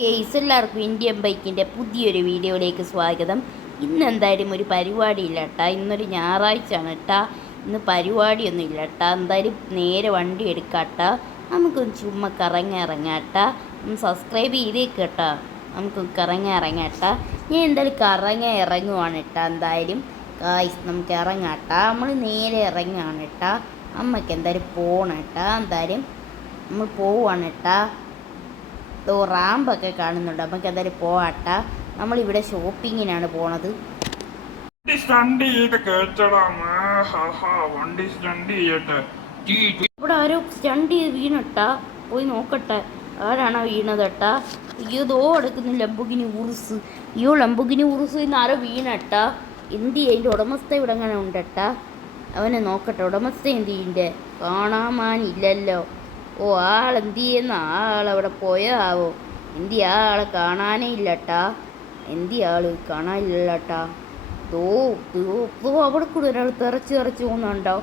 Case എല്ലാവർക്കും Indian ബൈക്കിന്റെ പുതിയൊരു വീഡിയോയിലേക്ക് സ്വാഗതം. ഇന്ന് എന്തായാലും ഒരു പരിപാടി ഇല്ല കേട്ടാ ഇന്നൊരു ഞായറാഴ്ച ആണ് കേട്ടാ ഇന്ന് പരിപാടിയൊന്നും ഇല്ല കേട്ടാ എന്തായാലും നേരെ വണ്ടി എടുക്കാട്ടാ നമുക്കൊന്ന് ചുമ്മാ കറങ്ങി ഇറങ്ങാട്ടാ ഒന്ന് സബ്സ്ക്രൈബ് ചെയ്തേക്ക് കേട്ടോ നമുക്ക് കറങ്ങി ഇറങ്ങാട്ടാ ഞാൻ എന്തായാലും കറങ്ങി ഇറങ്ങുവാണ് കേട്ടാ എന്തായാലും. കായ്സ് നമുക്ക് ഇറങ്ങാട്ടാ നമ്മൾ നേരെ ഇറങ്ങുകയാണ് കേട്ടാ അമ്മയ്ക്ക് എന്തായാലും പോകണം കേട്ടാ എന്തായാലും നമ്മൾ പോവുകയാണ് കേട്ടാ ഓ റാമ്പൊക്കെ കാണുന്നുണ്ട്. നമുക്ക് എന്തായാലും പോവാട്ട. നമ്മളിവിടെ ഷോപ്പിങ്ങിനാണ് പോണത്. വണ്ടി സ്റ്റണ്ട് ചെയ്ത് കേട്ടടാ വണ്ടി സ്റ്റണ്ട് ചെയ്യട്ടെ. ഇവിടെ ആരോ സ്റ്റണ്ട് ചെയ്ത് വീണട്ടാ. പോയി നോക്കട്ടെ. ആരാണോ വീണതട്ടാ. അയ്യോ ദോ എടുക്കുന്നു ലംബുഗിനി ഉറുസ്. അയ്യോ ലംബുഗിനി ഉറുസ് ഇന്ന് ആരോ വീണട്ടാ. എന്ത് ചെയ്യും അതിന്റെ ഉടമസ്ഥ ഇവിടെ അങ്ങനെ ഉണ്ടട്ടാ? അവനെ നോക്കട്ടെ. ഉടമസ്ഥ എന്ത് ചെയ്യണ്ടേ കാണാമാനില്ലല്ലോ. ഓ ആൾ എന്ത് ചെയ്യുന്ന ആളവിടെ പോയോ ആവോ എന്തി ആളെ കാണാനേ ഇല്ലട്ടാ എന്തി ആൾ കാണാനില്ലട്ടാ? ദോ ദോ അവിടെ കൂടെ ഒരാൾ തെറച്ച് തെറച്ച് പോകുന്നുണ്ടോ?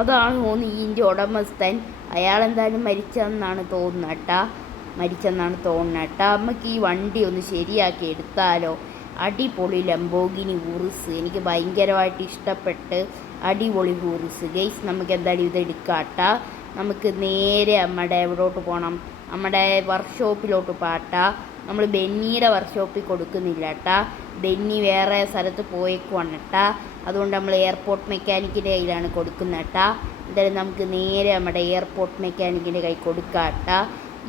അതാണ് തോന്നുന്നു ഇതിന്റെ ഉടമസ്ഥൻ. അയാളെന്തായാലും മരിച്ചെന്നാണ് തോന്നുന്നത് കേട്ടാ മരിച്ചെന്നാണ് തോന്നുന്നത് കേട്ടാ നമുക്ക് ഈ വണ്ടി ഒന്ന് ശരിയാക്കി എടുത്താലോ? അടിപൊളി ലംബോഗിനി ഉറുസ്. എനിക്ക് ഭയങ്കരമായിട്ട് ഇഷ്ടപ്പെട്ട് അടിപൊളി ഉറുസ്. ഗെയ്സ് നമുക്ക് എന്തായാലും ഇത് എടുക്കാട്ടാ നമുക്ക് നേരെ നമ്മുടെ എവിടോട്ട് പോകണം നമ്മുടെ വർക്ക്ഷോപ്പിലോട്ട് പാട്ട. നമ്മൾ ബെന്നിയുടെ വർക്ക്ഷോപ്പിൽ കൊടുക്കുന്നില്ല കേട്ടാ ബെന്നി വേറെ സ്ഥലത്ത് പോയേക്കുവാണ് കേട്ടാ അതുകൊണ്ട് നമ്മൾ എയർപോർട്ട് മെക്കാനിക്കിന്റെ കയ്യിലാണ് കൊടുക്കുന്നത് കേട്ടാ എന്തായാലും നമുക്ക് നേരെ നമ്മുടെ എയർപോർട്ട് മെക്കാനിക്കിന്റെ കൈ കൊടുക്കാം കേട്ടാ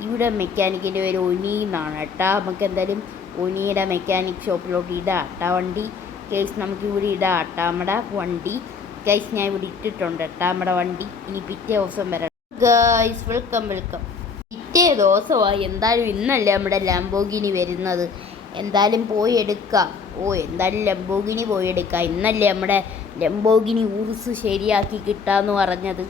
ഇവിടെ മെക്കാനിക്കിന്റെ പേര് ഒനി എന്നാണ് കേട്ടാ നമുക്ക് എന്തായാലും ഒനിയുടെ മെക്കാനിക് ഷോപ്പിലോട്ട് ഇടാം കേട്ടാ വണ്ടി. കേസ് നമുക്ക് ഇവിടെ ഇടാം കേട്ടാ നമ്മുടെ വണ്ടി. കേസ് ഞാൻ ഇവിടെ ഇട്ടിട്ടുണ്ട് കേട്ടാ നമ്മുടെ വണ്ടി. ഇനി പിറ്റേ ദിവസം വരാം. ഗൈസ് വെൽക്കം വെൽക്കം പിറ്റേ ദിവസമായി എന്തായാലും ഇന്നല്ലേ നമ്മുടെ ലംബോഗിനി വരുന്നത്. എന്തായാലും പോയി എടുക്കാം. ഓ എന്തായാലും ലംബോഗിനി പോയി എടുക്കാം. ഇന്നല്ലേ നമ്മുടെ ലംബോഗിനി ഊർസ് ശരിയാക്കി കിട്ടാന്ന് പറഞ്ഞത്.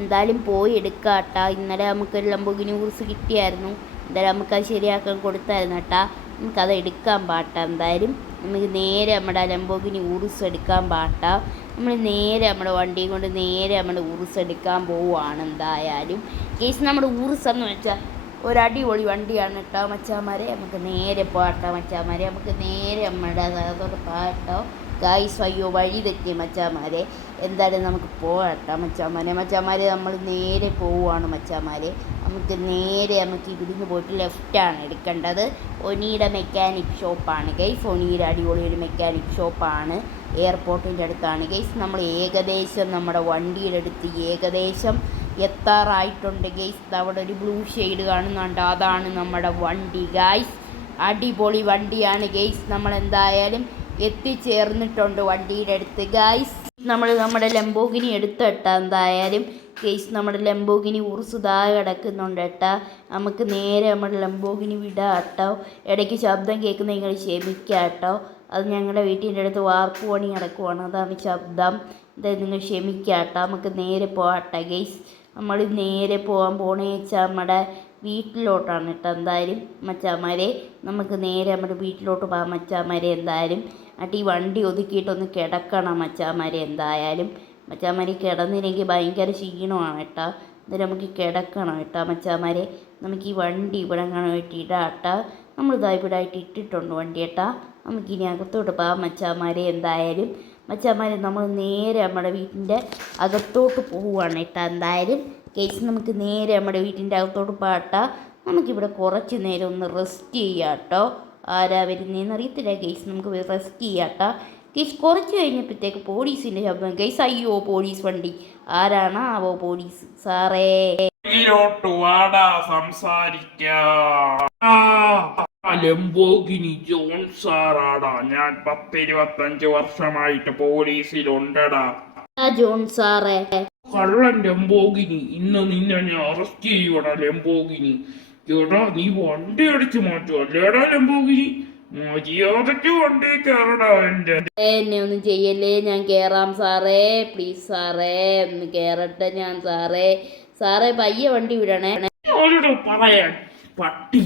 എന്തായാലും പോയി എടുക്കാം കേട്ടാ ഇന്നലെ നമുക്കൊരു ലംബോഗിനി ഊർസ് കിട്ടിയായിരുന്നു. എന്തായാലും നമുക്കത് ശരിയാക്കാൻ കൊടുത്തായിരുന്നു കേട്ടാ നമുക്കത് എടുക്കാൻ പാട്ടാ. എന്തായാലും നമുക്ക് നേരെ നമ്മുടെ ലംബോഗിനി ഊർസ് എടുക്കാൻ പാട്ട. നമ്മൾ നേരെ നമ്മുടെ വണ്ടിയും കൊണ്ട് നേരെ നമ്മുടെ ഊർസ് എടുക്കാൻ പോവുകയാണ് എന്തായാലും. കേസ് നമ്മുടെ ഊർസ് എന്ന് വെച്ചാൽ ഒരടിപൊളി വണ്ടിയാണ് കേട്ടോ മച്ചാമാരെ. നമുക്ക് നേരെ പോകട്ടോ മച്ചാമാരെ. നമുക്ക് നേരെ നമ്മുടെ സ്ഥലത്തോട്ട് പോകട്ടോ ഗായ്സ് അയ്യോ വഴി തെറ്റി മച്ചാമാരെ. എന്തായാലും നമുക്ക് പോകട്ടോ മച്ചാമാരെ. മച്ചാമാരെ നമ്മൾ നേരെ പോവുകയാണ് മച്ചാമാരെ. നമുക്ക് നേരെ നമുക്ക് ഇവിടുന്ന് പോയിട്ട് ലെഫ്റ്റാണ് എടുക്കേണ്ടത്. ഒനിയുടെ മെക്കാനിക് ഷോപ്പാണ് ഗൈസ് ഒനിയുടെ അടിപൊളി ഒരു മെക്കാനിക് ഷോപ്പാണ് എയർപോർട്ടിന്റെ അടുത്താണ് ഗൈസ് നമ്മൾ ഏകദേശം നമ്മുടെ വണ്ടിയുടെ അടുത്ത് ഏകദേശം എത്താറായിട്ടുണ്ട് ഗൈസ് അവിടെ ഒരു ബ്ലൂ ഷെയ്ഡ് കാണുന്നുണ്ട്. അതാണ് നമ്മുടെ വണ്ടി ഗൈസ് അടിപൊളി വണ്ടിയാണ് ഗൈസ് നമ്മൾ എന്തായാലും എത്തിച്ചേർന്നിട്ടുണ്ട് വണ്ടിയുടെ അടുത്ത് ഗൈസ് നമ്മൾ നമ്മുടെ ലംബോഗിനി എടുത്തിട്ട് എന്തായാലും. കേസ് നമ്മുടെ ലംബോഗിനി ഉറുസുതാ കിടക്കുന്നുണ്ട് കേട്ടോ. നമുക്ക് നേരെ നമ്മുടെ ലംബോഗിനി വിടാം കേട്ടോ. ഇടയ്ക്ക് ശബ്ദം കേൾക്കുന്ന നിങ്ങൾ ക്ഷമിക്കുക കേട്ടോ. അത് ഞങ്ങളുടെ വീട്ടിന്റെ അടുത്ത് വാർപ്പ് പണി നടക്കുവാണ്. അതാണ് ശബ്ദം. എന്തായാലും നിങ്ങൾ ക്ഷമിക്കുക കേട്ടോ. നമുക്ക് നേരെ പോകട്ടെ ഗെയ്സ് നമ്മൾ നേരെ പോകാൻ പോണേ വെച്ചാൽ നമ്മുടെ വീട്ടിലോട്ടാണ് കേട്ടോ എന്തായാലും മച്ചാമാരെ. നമുക്ക് നേരെ നമ്മുടെ വീട്ടിലോട്ട് പോകാം മച്ചാമാരെ എന്തായാലും. അട്ടി വണ്ടി ഒതുക്കിയിട്ടൊന്ന് കിടക്കണം മച്ചാമാരെ എന്തായാലും. മച്ചാമാരെ കിടന്നില്ലെങ്കിൽ ഭയങ്കര ക്ഷീണമാണ് കേട്ടോ. എന്നിട്ട് നമുക്ക് കിടക്കണം കേട്ടോ മച്ചാമാരെ. നമുക്ക് ഈ വണ്ടി ഇവിടെ കാണാൻ ഇടാം കേട്ടോ. നമ്മളിതാ ഇവിടെ ആയിട്ട് ഇട്ടിട്ടുണ്ട് വണ്ടി കേട്ടാ. നമുക്ക് ഇനി അകത്തോട്ട് പോകാം മച്ചാമാരെ എന്തായാലും. മച്ചാമാരെ നമ്മൾ നേരെ നമ്മുടെ വീട്ടിന്റെ അകത്തോട്ട് പോവുകയാണ് കേട്ടോ എന്തായാലും. കേസ് നമുക്ക് നേരെ നമ്മുടെ വീട്ടിന്റെ അകത്തോട്ട് പാട്ടാ നമുക്കിവിടെ കുറച്ച് നേരം ഒന്ന് റെസ്റ്റ് ചെയ്യാം കേട്ടോ. ആരാ വരുന്നതെന്ന് അറിയത്തില്ല കേസ് നമുക്ക് റെസ്റ്റ് ചെയ്യാം കേട്ടോ. കേസ് കുറച്ച് കഴിഞ്ഞപ്പോഴത്തേക്ക് പോലീസിന്റെ ശബ്ദം കേസ് അയ്യോ പോലീസ് വണ്ടി. ആരാണ് ആവോ പോലീസ്? സാറേ. വാടാ സംസാരിക്കാം. ലംബോഗിനി ജോൺ സാറാടാ. ഞാൻ പത്തിരുപത്തഞ്ച് വർഷമായിട്ട് പോലീസിലുണ്ടടാ. ജോൺ സാറേ. കള്ളൻ ലംബോഗിനി ഇന്ന് നിന്നെ ഞാൻ അറസ്റ്റ് ചെയ്യൂടാ ലംബോഗിനി. എടാ നീ വണ്ടി അടിച്ചു മാറ്റുമല്ലേടാ ലംബോഗിനി? എന്നെ ഒന്നും ചെയ്യല്ലേ? ഞാൻ കേറാം സാറേ. പ്ലീസ് സാറേ ഒന്ന് കേറട്ടെ ഞാൻ സാറേ. സാറേ പയ്യെ വണ്ടി വിടണേ. പറയാൻ? പട്ടി.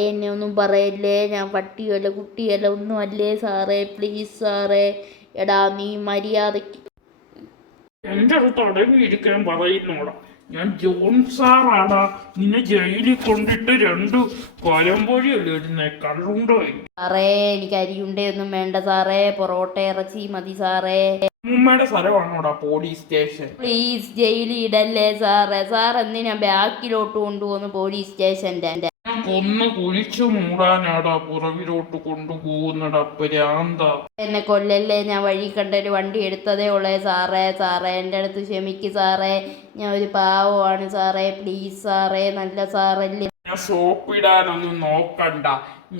എന്നെ ഒന്നും പറയല്ലേ? ഞാൻ പട്ടിയല്ല കുട്ടിയല്ല ഒന്നും അല്ലേ സാറേ? പ്ലീസ് സാറേ. എടാ നീ മര്യാദയ്ക്ക് എന്റെ അടുത്ത് അടങ്ങിയിരിക്കാൻ പറയുന്നോടാ ഞാൻ ജോൺ സാറാടാ നിന്നെ ജയിലിൽ കൊണ്ടിട്ട് രണ്ടു കൊലമ്പൊഴിയല്ലേ ഇടുന്നേ കള്ളുണ്ടോ സാറേ എനിക്ക് അരിയുണ്ടയൊന്നും വേണ്ട സാറേ. പൊറോട്ട ഇറച്ചി മതി സാറേ. ഉമ്മയുടെ സ്ഥലമാണോടാ പോലീസ് സ്റ്റേഷൻ? പ്ലീസ് ജയിലിൽ ഇടല്ലേ സാറേ? സാർ എന്തിനാ ബാക്കിലോട്ട് കൊണ്ടുപോകുന്നു പോലീസ് സ്റ്റേഷന്റെ? കൊന്ന് കുഴിച്ചു മൂടാനാടാ പുറകിലോട്ട് കൊണ്ടുപോകുന്നടാ പരാന്ത. എന്നെ കൊല്ലല്ലേ? ഞാൻ വഴി കണ്ട ഒരു വണ്ടി എടുത്തതേ ഉള്ളേ സാറേ സാറേ എന്റെ അടുത്ത് ക്ഷമിക്ക് സാറേ. ഞാൻ ഒരു പാവമാണ് സാറേ പ്ലീസ് സാറേ നല്ല സാറല്ലേ. ഞാൻ സോപ്പിടാനൊന്നും നോക്കണ്ട.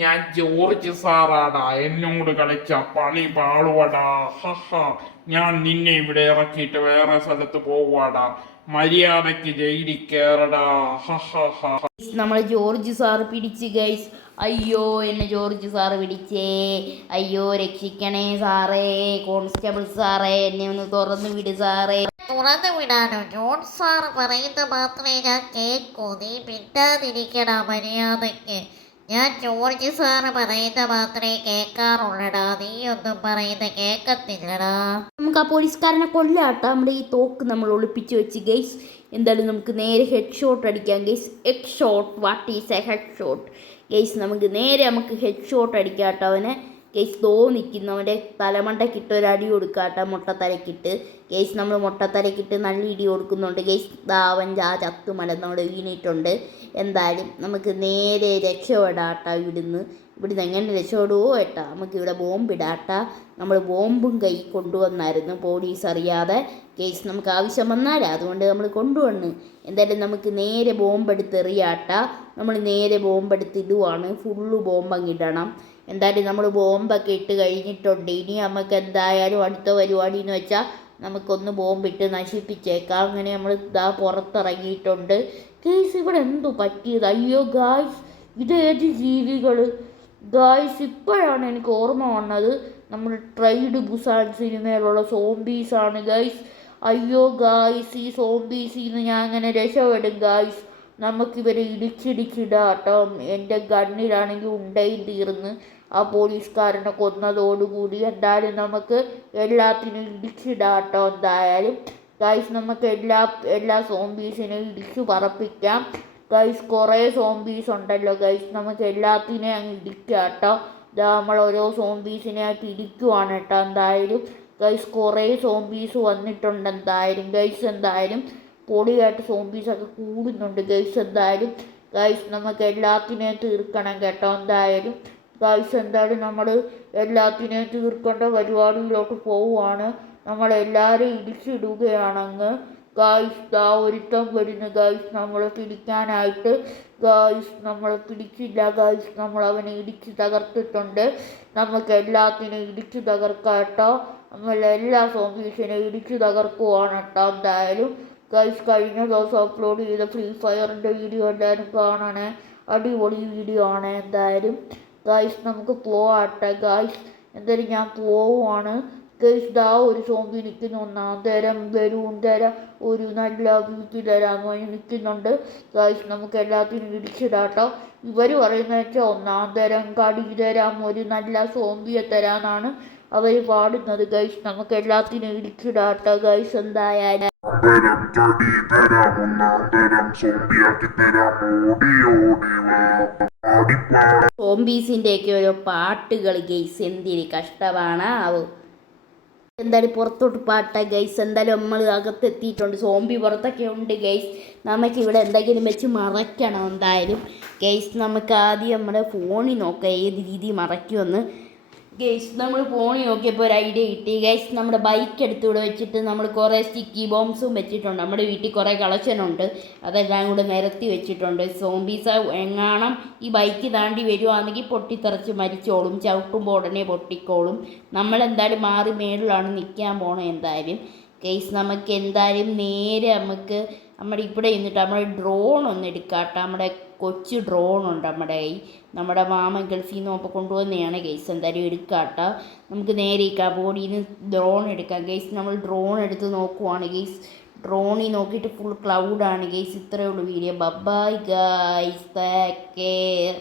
ഞാൻ ജോർജ് സാറാടാ എന്നോട് കളിച്ച പണി പാളുവടാ. ഹഹ ഞാൻ നിന്നെ ഇവിടെ ഇറക്കിയിട്ട് വേറെ സ്ഥലത്ത് പോവാടാ. മര്യാദയ്ക്ക് ജയിലിൽ കയറടാ. ഹഹ നമ്മൾ ജോർജ് സാറ് പിടിച്ച് ഗൈസ് അയ്യോ എന്നെ ജോർജ് സാറ് പിടിച്ചേ. അയ്യോ രക്ഷിക്കണേ സാറേ. കോൺസ്റ്റബിൾ സാറേ എന്നെ ഒന്ന് തുറന്നു വിട് സാറേ. തുറന്നു വിടാനോ? ജോൺ സാർ പറയുന്ന മാത്രമേ ഞാൻ കേൾക്കൂ നീ മിണ്ടാതിരിക്കണം മര്യാദയ്ക്ക്. ഞാൻ ജോർജ് സാറ് പറയുന്ന മാത്രമേ കേൾക്കാറുള്ളടാ. ഒന്നും പറയുന്ന കേൾക്കത്തില്ലടാ. നമുക്ക് ആ പോലീസുകാരനെ കൊല്ലാട്ടോ. നമ്മുടെ ഈ തോക്ക് നമ്മൾ ഒളിപ്പിച്ച് വെച്ച് ഗെയ്സ് എന്തായാലും നമുക്ക് നേരെ ഹെഡ് ഷോട്ട് അടിക്കാം guys head shot what is a head shot guys നമുക്ക് നേരെ നമുക്ക് ഹെഡ് ഷോട്ട് അടിക്കാം കേട്ടോ അവനെ. ഗൈസ് ദോ നിൽക്കുന്നവന്റെ തലമണ്ടക്കിട്ട് ഒരു അടി കൊടുക്കാട്ടോ മുട്ടത്തലക്കിട്ട്. കേസ് നമ്മൾ മുട്ടത്തലക്കിട്ട് നല്ല ഇടി കൊടുക്കുന്നുണ്ട്. കേസ് ദാവൻ ജാ ചത്തു മലന്നോട് വീണിട്ടുണ്ട്. എന്തായാലും നമുക്ക് നേരെ രക്ഷപ്പെടാട്ടോ ഇവിടുന്ന്. ഇവിടുന്ന് എങ്ങനെ രക്ഷപ്പെടുവോ ഏട്ടാ? നമുക്ക് ഇവിടെ ബോംബ് ഇടാട്ട നമ്മൾ ബോംബും കൈ കൊണ്ടുവന്നായിരുന്നു പോലീസ് അറിയാതെ. കേസ് നമുക്ക് ആവശ്യം വന്നാലേ അതുകൊണ്ട് നമ്മൾ കൊണ്ടുവന്ന്. എന്തായാലും നമുക്ക് നേരെ ബോംബെടുത്ത് എറിയാട്ട നമ്മൾ നേരെ ബോംബെടുത്ത് ഇടുവാണ് ഫുള്ള് ബോംബങ്ങിടണം എന്തായാലും നമ്മൾ ബോംബൊക്കെ ഇട്ട് കഴിഞ്ഞിട്ടുണ്ട്. ഇനി നമുക്ക് എന്തായാലും അടുത്ത പരിപാടി എന്ന് വെച്ചാൽ നമുക്കൊന്ന് ബോംബിട്ട് നശിപ്പിച്ചേക്കാം. അങ്ങനെ നമ്മൾ ഇതാ പുറത്തിറങ്ങിയിട്ടുണ്ട്. കേസ് ഇവിടെ എന്തു പറ്റിയത്? അയ്യോ ഗായ്സ് ഇതേത് ജീവികൾ ഗായ്സ് ഇപ്പോഴാണ് എനിക്ക് ഓർമ്മ വന്നത്. നമ്മൾ ട്രൈഡ് ബുസാൻ സിനിമയിലുള്ള സോംബീസ് ആണ് ഗായ്സ് അയ്യോ ഗായ്സ് ഈ സോംബീസിൽ നിന്ന് ഞാൻ അങ്ങനെ രക്ഷപ്പെടും ഗായ്സ് നമുക്കിവരെ ഇടിച്ചിടിച്ചിടാട്ടോ എന്റെ ഗണ്ണിലാണെങ്കിൽ ഉണ്ടയും തീർന്ന്. ആ പോലീസുകാരനെ കൊന്നതോടുകൂടി എന്തായാലും നമുക്ക് എല്ലാത്തിനും ഇടിച്ചിടാട്ടോ എന്തായാലും. ഗൈസ് നമുക്ക് എല്ലാ എല്ലാ സോംബീസിനെയും ഇടിച്ചു പറപ്പിക്കാം. ഗൈസ് കുറേ സോംബീസ് ഉണ്ടല്ലോ. ഗൈസ് നമുക്ക് എല്ലാത്തിനെയും അങ്ങ് ഇടിക്കാം കേട്ടോ ഇതാ നമ്മൾ ഓരോ സോംബീസിനെ ആയിട്ട് ഇടിക്കുവാണ് കേട്ടോ എന്തായാലും. ഗൈസ് കുറേ സോംബീസ് വന്നിട്ടുണ്ട് എന്തായാലും. ഗൈസ് എന്തായാലും പൊടിയായിട്ട് സോംബീസൊക്കെ കൂടുന്നുണ്ട്. ഗൈസ് എന്തായാലും. ഗൈസ് നമുക്ക് എല്ലാത്തിനെയും തീർക്കണം കേട്ടോ എന്തായാലും. ഗൈസ് എന്തായാലും നമ്മൾ എല്ലാത്തിനെയും തീർക്കേണ്ട പരിപാടിയിലോട്ട് പോവുകയാണ്. നമ്മളെല്ലാവരും ഇടിച്ചിടുകയാണങ്ങ് ഗായ്സ് ദാ ഒരുത്തം വരുന്നു ഗായ്സ് നമ്മളെ പിടിക്കാനായിട്ട്. ഗായ്സ് നമ്മളെ പിടിച്ചില്ല ഗായ്സ് നമ്മൾ അവനെ ഇടിച്ച് തകർത്തിട്ടുണ്ട്. നമുക്ക് എല്ലാത്തിനെയും ഇടിച്ച് തകർക്കാം കേട്ടോ. നമ്മൾ എല്ലാ സോംബീസിനെയും ഇടിച്ച് തകർക്കുവാണ് കേട്ടോ എന്തായാലും. ഗൈസ് കഴിഞ്ഞ ദിവസം അപ്ലോഡ് ചെയ്ത ഫ്രീ ഫയറിന്റെ വീഡിയോ എല്ലാവരും കാണണേ. അടിപൊളി വീഡിയോ ആണ് എന്തായാലും. ഗൈസ് നമുക്ക് പോവാട്ടെ ഗൈസ് എന്തായാലും ഞാൻ പോവുകയാണ് ഗൈസ് ദാ ഒരു സോമ്പി നിൽക്കുന്നു ഒന്നാം തരം വരും തരാം ഒരു നല്ല തരാമെന്ന് പറഞ്ഞ് നിൽക്കുന്നുണ്ട് ഗൈസ് നമുക്ക് എല്ലാത്തിനും ഇടിച്ചിടാട്ടോ. ഇവർ പറയുന്നത് വെച്ചാൽ ഒന്നാം തരം കടി തരാം ഒരു നല്ല സോമ്പിയെ തരാമെന്നാണ് അവർ പാടുന്നത്. ഗൈസ് നമുക്ക് എല്ലാത്തിനും ഇടിച്ചിടാട്ടോ. ഗൈസ് എന്തായാലും. ഒന്നാം തരം സോമ്പിയാക്കി തരാം. ഓടി ഓടി. സോംബീസിന്റെയൊക്കെ ഓരോ പാട്ടുകൾ ഗെയ്സ് എന്തിന് കഷ്ടമാണ്. ആവും എന്തായാലും പുറത്തോട്ട് പാട്ട ഗൈസ് എന്തായാലും നമ്മൾ അകത്തെത്തിയിട്ടുണ്ട്. സോംബി പുറത്തൊക്കെ ഉണ്ട് ഗൈസ് നമുക്ക് ഇവിടെ എന്തെങ്കിലും വെച്ച് മറയ്ക്കണം എന്തായാലും. ഗൈസ് നമുക്ക് ആദ്യം നമ്മുടെ ഫോണിൽ നോക്കാം ഏത് രീതി മറയ്ക്കുമെന്ന് ഗൈസ് നമ്മൾ ഫോണിൽ നോക്കിയപ്പോൾ ഒരു ഐഡിയ കിട്ടി. ഗൈസ് നമ്മുടെ ബൈക്ക് എടുത്ത് വെച്ചിട്ട് നമ്മൾ കുറേ സ്റ്റിക്കി ബോംബ്സും വെച്ചിട്ടുണ്ട്. നമ്മുടെ വീട്ടിൽ കുറേ കളക്ഷനുണ്ട് അതെല്ലാം കൂടെ നിരത്തി വെച്ചിട്ടുണ്ട്. സോംബീസ് എങ്ങാണം ഈ ബൈക്ക് താണ്ടി വരുവാണെങ്കിൽ പൊട്ടിത്തെറിച്ച് മരിച്ചോളും. ചവിട്ടുമ്പോൾ ഉടനെ പൊട്ടിക്കോളും. നമ്മളെന്തായാലും മാറി മേളിലാണ് നിൽക്കാൻ പോകണം എന്തായാലും. ഗൈസ് നമുക്ക് എന്തായാലും നേരെ നമുക്ക് നമ്മുടെ ഇവിടെ നിന്നിട്ട് നമ്മുടെ ഡ്രോൺ ഒന്ന് എടുക്കാട്ടോ. നമ്മുടെ കൊച്ചു ഡ്രോൺ ഉണ്ട് നമ്മുടെ കൈ നമ്മുടെ മാമൻ ഗൾഫിൽ നിന്ന് ഇപ്പോൾ കൊണ്ടുവന്നതാണ് കേസ് എന്തായാലും എടുക്കാട്ടോ. നമുക്ക് നേരെ ഈ കബോർഡിൽ നിന്ന് ഡ്രോൺ എടുക്കാം. കേസ് നമ്മൾ ഡ്രോൺ എടുത്ത് നോക്കുവാണ്. കേസ് ഡ്രോണിൽ നോക്കിയിട്ട് ഫുൾ ക്ലൗഡാണ് കേസ് ഇത്രയേ ഉള്ളൂ വീഡിയോ ബബായ് ഗൈസ് കെയർ